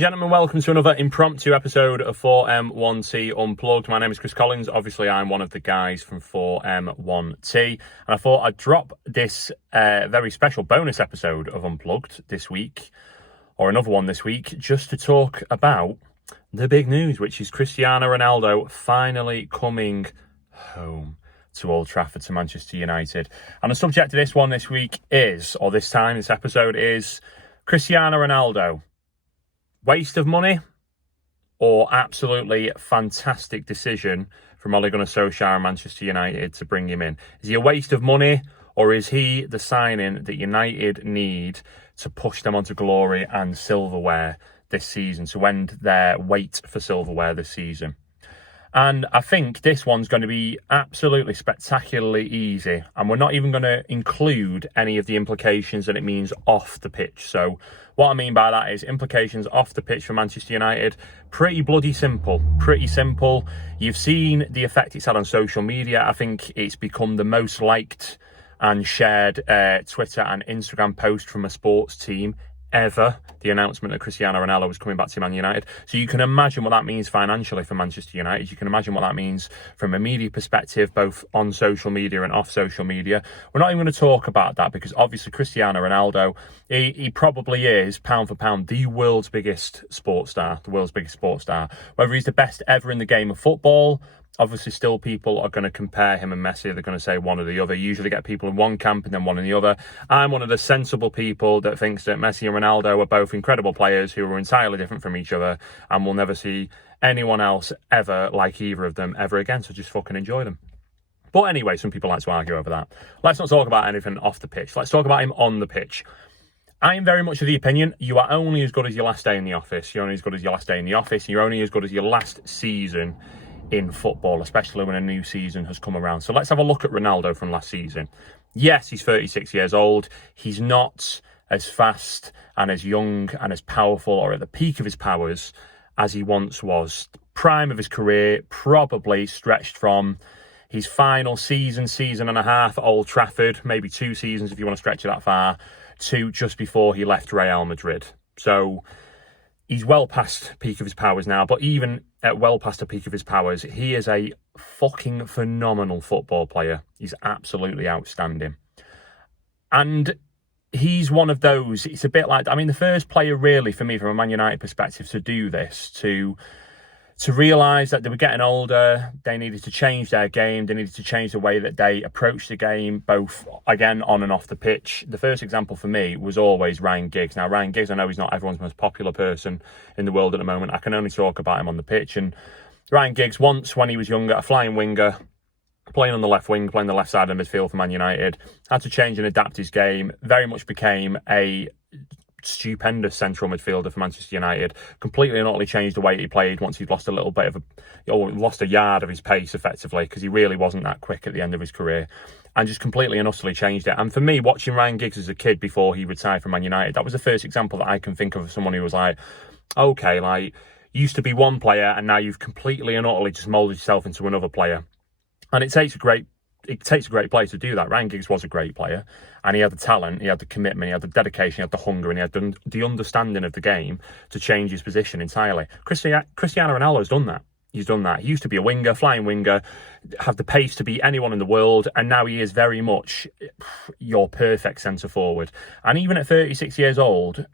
and gentlemen, welcome to another impromptu episode of 4M1T Unplugged. My name is Chris Collins. Obviously, I'm one of the guys from 4M1T, and I thought I'd drop this very special bonus episode of Unplugged this week, or another one this week, just to talk about the big news, which is Cristiano Ronaldo finally coming home to Old Trafford, to Manchester United. And the subject of this one this week is, or this time, this episode is, Cristiano Ronaldo. Waste of money or absolutely fantastic decision from Ole Gunnar Solskjaer and Manchester United to bring him in? Is he a waste of money, or is he the signing that United need to push them onto glory and silverware this season, to end their wait for silverware this season? And I think this one's going to be absolutely spectacularly easy. And we're not even going to include any of the implications that it means off the pitch. So what I mean by that is implications off the pitch for Manchester United. Pretty bloody simple. Pretty simple. You've seen the effect it's had on social media. I think it's become the most liked and shared Twitter and Instagram post from a sports team ever, the announcement that Cristiano Ronaldo was coming back to Man United. So you can imagine what that means financially for Manchester United. You can imagine what that means from a media perspective, both on social media and off social media. We're not even going to talk about that because obviously Cristiano Ronaldo, he probably is, pound for pound, the world's biggest sports star, Whether he's the best ever in the game of football, obviously still people are going to compare him and Messi. They're going to say one or the other. You usually get people in one camp and then one in the other. I'm one of the sensible people that thinks that Messi and Ronaldo are both incredible players who are entirely different from each other, and we'll never see anyone else ever like either of them ever again. So just fucking enjoy them. But anyway, some people like to argue over that. Let's not talk about anything off the pitch. Let's talk about him on the pitch. I am very much of the opinion you are only as good as your last day in the office. You're only as good as your last day in the office. And you're only as good as your last season in football, especially when a new season has come around. So let's have a look at Ronaldo from last season. Yes, he's 36 years old. He's not as fast and as young and as powerful or at the peak of his powers as he once was. The prime of his career probably stretched from his final season and a half at Old Trafford, maybe 2 seasons if you want to stretch it that far, to just before he left Real Madrid. So he's well past peak of his powers now, but even at well past the peak of his powers, he is a fucking phenomenal football player. He's absolutely outstanding. And he's one of those, it's a bit like, the first player really for me from a Man United perspective to do this, to realise that they were getting older, they needed to change their game, they needed to change the way that they approached the game, both, again, on and off the pitch. The first example for me was always Ryan Giggs. Now, Ryan Giggs, I know he's not everyone's most popular person in the world at the moment. I can only talk about him on the pitch. And Ryan Giggs, once, when he was younger, a flying winger, playing on the left wing, playing the left side of the midfield for Man United, had to change and adapt his game, very much became a stupendous central midfielder for Manchester United. Completely and utterly changed the way he played once he'd lost a little bit of lost a yard of his pace effectively, because he really wasn't that quick at the end of his career, and just completely and utterly changed it. And for me, watching Ryan Giggs as a kid before he retired from Man United, that was the first example that I can think of someone who was like, okay, like, used to be one player and now you've completely and utterly just moulded yourself into another player. And it takes a great player to do that. Ryan Giggs was a great player, and he had the talent, he had the commitment, he had the dedication, he had the hunger, and he had the understanding of the game to change his position entirely. Cristiano Ronaldo's done that. He's done that. He used to be a winger, flying winger, have the pace to beat anyone in the world, and now he is very much your perfect centre forward. And even at 36 years old,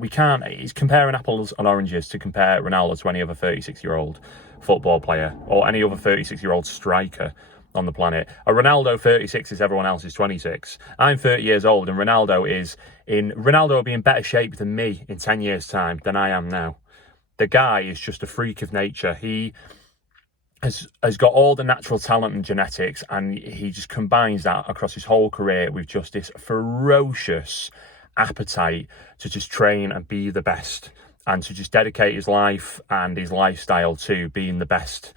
he's comparing apples and oranges to compare Ronaldo to any other 36-year-old football player or any other 36-year-old striker on the planet. A Ronaldo 36 is everyone else's 26. I'm 30 years old, and Ronaldo will be in better shape than me in 10 years' time than I am now. The guy is just a freak of nature. He has got all the natural talent and genetics, and he just combines that across his whole career with just this ferocious appetite to just train and be the best, and to just dedicate his life and his lifestyle to being the best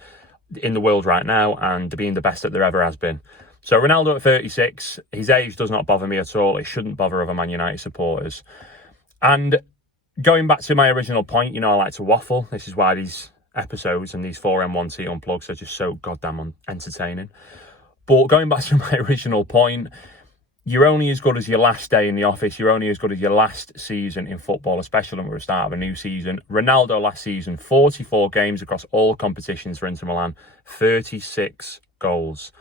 in the world right now and being the best that there ever has been. So Ronaldo at 36, his age does not bother me at all. It shouldn't bother other Man United supporters. And going back to my original point, I like to waffle. This is why these episodes and these 4M1T Unplugged are just so goddamn entertaining. But going back to my original point, you're only as good as your last day in the office. You're only as good as your last season in football, especially when we're at the start of a new season. Ronaldo last season, 44 games across all competitions for Inter Milan, 36 goals.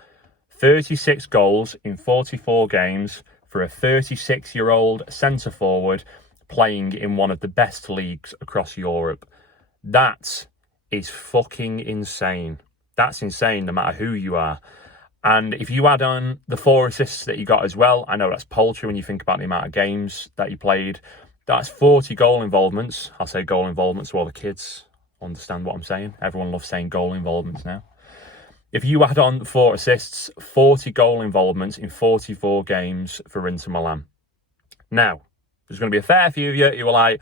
36 goals in 44 games for a 36-year-old centre-forward playing in one of the best leagues across Europe. That is fucking insane. That's insane no matter who you are. And if you add on the 4 assists that he got as well, I know that's paltry when you think about the amount of games that he played. That's 40 goal involvements. I'll say goal involvements so all the kids understand what I'm saying. Everyone loves saying goal involvements now. If you add on 4 assists, 40 goal involvements in 44 games for Inter Milan. Now, there's going to be a fair few of you who are like,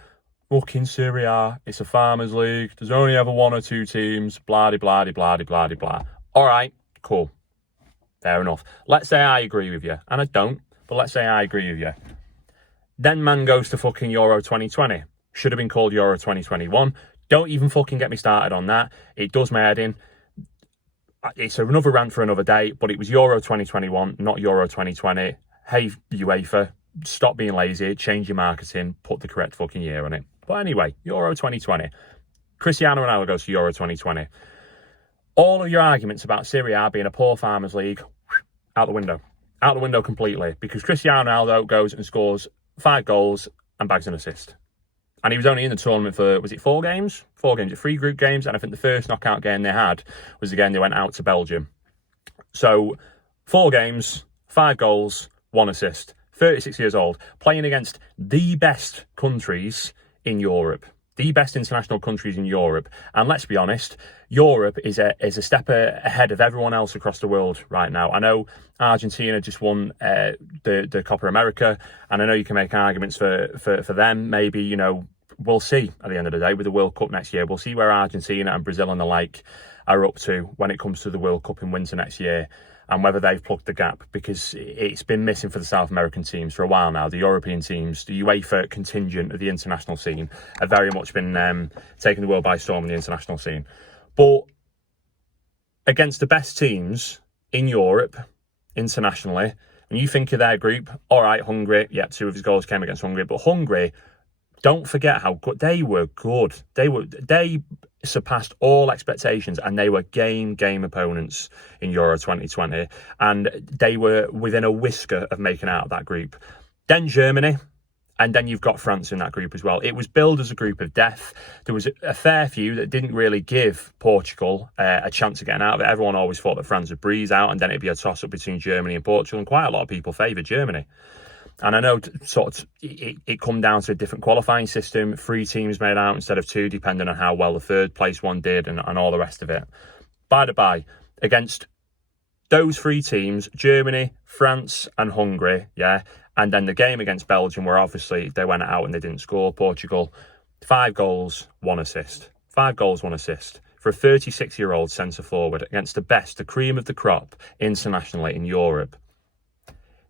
fucking Serie A, it's a farmers league, there's only ever 1 or 2 teams, blah-de-blah-de-blah-de-blah-de-blah. All right, cool. Fair enough. Let's say I agree with you. And I don't, but let's say I agree with you. Then man goes to fucking Euro 2020. Should have been called Euro 2021. Don't even fucking get me started on that. It does my head in. It's another rant for another day, but it was Euro 2021, not Euro 2020. Hey, UEFA, stop being lazy, change your marketing, put the correct fucking year on it. But anyway, Euro 2020. Cristiano Ronaldo goes to Euro 2020. All of your arguments about Serie A being a poor farmers league, out the window. Out the window completely. Because Cristiano Ronaldo goes and scores 5 goals and bags an assist. And he was only in the tournament for, was it 4 games? 4 games, 3 group games. And I think the first knockout game they had was the game they went out to Belgium. So 4 games, 5 goals, 1 assist. 36 years old, playing against the best countries in Europe. The best international countries in Europe. And let's be honest, Europe is a step ahead of everyone else across the world right now. I know Argentina just won the Copa America, and I know you can make arguments for them. Maybe, you know, we'll see at the end of the day with the World Cup next year. We'll see where Argentina and Brazil and the like are up to when it comes to the World Cup in winter next year, and whether they've plugged the gap, because it's been missing for the South American teams for a while now. The European teams, the UEFA contingent of the international scene, have very much been taking the world by storm in the international scene. But against the best teams in Europe, internationally, and you think of their group, all right, Hungary, yeah, 2 of his goals came against Hungary, but Hungary, don't forget how good they were. Good. They surpassed all expectations, and they were game opponents in Euro 2020, and they were within a whisker of making out of that group. Then Germany, and then you've got France in that group as well. It was billed as a group of death. There was a fair few that didn't really give Portugal a chance of getting out of it. Everyone always thought that France would breeze out, and then it'd be a toss-up between Germany and Portugal, and quite a lot of people favoured Germany. And I know it come down to a different qualifying system, 3 teams made out instead of 2, depending on how well the third place one did and all the rest of it. By the by, against those 3 teams, Germany, France and Hungary, yeah, and then the game against Belgium where obviously they went out and they didn't score, Portugal, 5 goals, 1 assist. 5 goals, 1 assist. For a 36-year-old centre-forward against the best, the cream of the crop internationally in Europe.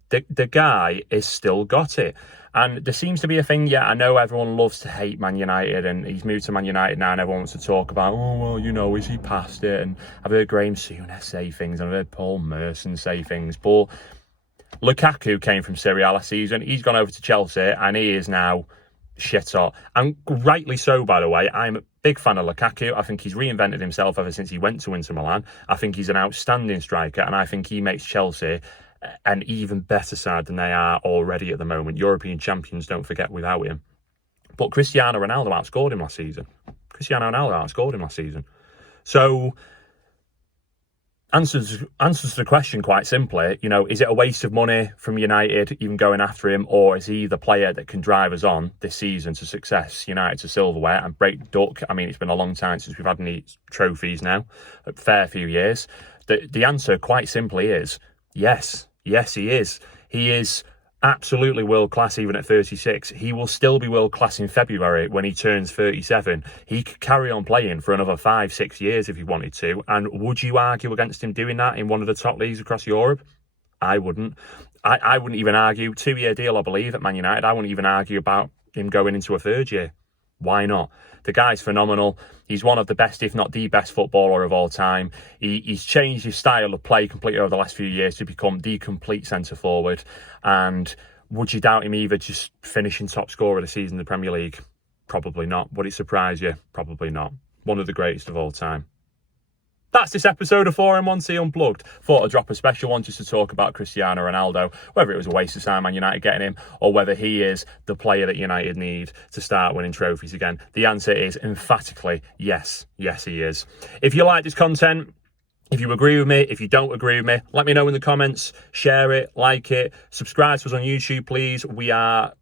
The guy has still got it. And there seems to be a thing, yeah, I know everyone loves to hate Man United, and he's moved to Man United now and everyone wants to talk about, oh, well, you know, is he past it? And I've heard Graham Souness say things, and I've heard Paul Merson say things, but Lukaku came from Serie A last season. He's gone over to Chelsea, and he is now shit hot. And rightly so, by the way. I'm a big fan of Lukaku. I think he's reinvented himself ever since he went to Inter Milan. I think he's an outstanding striker, and I think he makes Chelsea an even better side than they are already at the moment. European champions, don't forget, without him. But Cristiano Ronaldo outscored him last season. So, answers to the question quite simply, you know, is it a waste of money from United even going after him, or is he the player that can drive us on this season to success, United to silverware and break duck? I mean, it's been a long time since we've had any trophies now, a fair few years. The answer quite simply is yes. Yes, he is. He is absolutely world-class even at 36. He will still be world-class in February when he turns 37. He could carry on playing for another 5-6 years if he wanted to. And would you argue against him doing that in one of the top leagues across Europe? I wouldn't. I wouldn't even argue. 2-year deal, I believe, at Man United. I wouldn't even argue about him going into a 3rd year. Why not? The guy's phenomenal. He's one of the best, if not the best footballer of all time. He's changed his style of play completely over the last few years to become the complete centre-forward. And would you doubt him either just finishing top scorer of the season in the Premier League? Probably not. Would it surprise you? Probably not. One of the greatest of all time. That's this episode of 4M1T Unplugged. Thought I'd drop a special one just to talk about Cristiano Ronaldo, whether it was a waste of time Man United getting him or whether he is the player that United need to start winning trophies again. The answer is emphatically yes. Yes, he is. If you like this content, if you agree with me, if you don't agree with me, let me know in the comments. Share it, like it, subscribe to us on YouTube, please. We are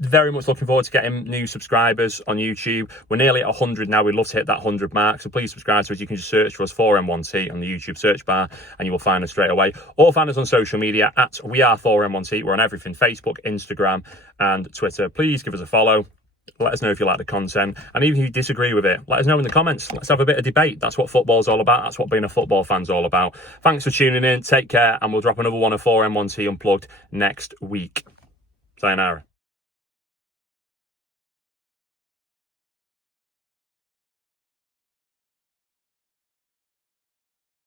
very much looking forward to getting new subscribers on YouTube. We're nearly at 100 now. We'd love to hit that 100 mark. So please subscribe to us. You can just search for us 4M1T on the YouTube search bar and you will find us straight away. Or find us on social media at We Are 4M1T. We're on everything: Facebook, Instagram and Twitter. Please give us a follow. Let us know if you like the content. And even if you disagree with it, let us know in the comments. Let's have a bit of debate. That's what football's all about. That's what being a football fan's all about. Thanks for tuning in. Take care. And we'll drop another one of 4M1T Unplugged next week. Sayonara.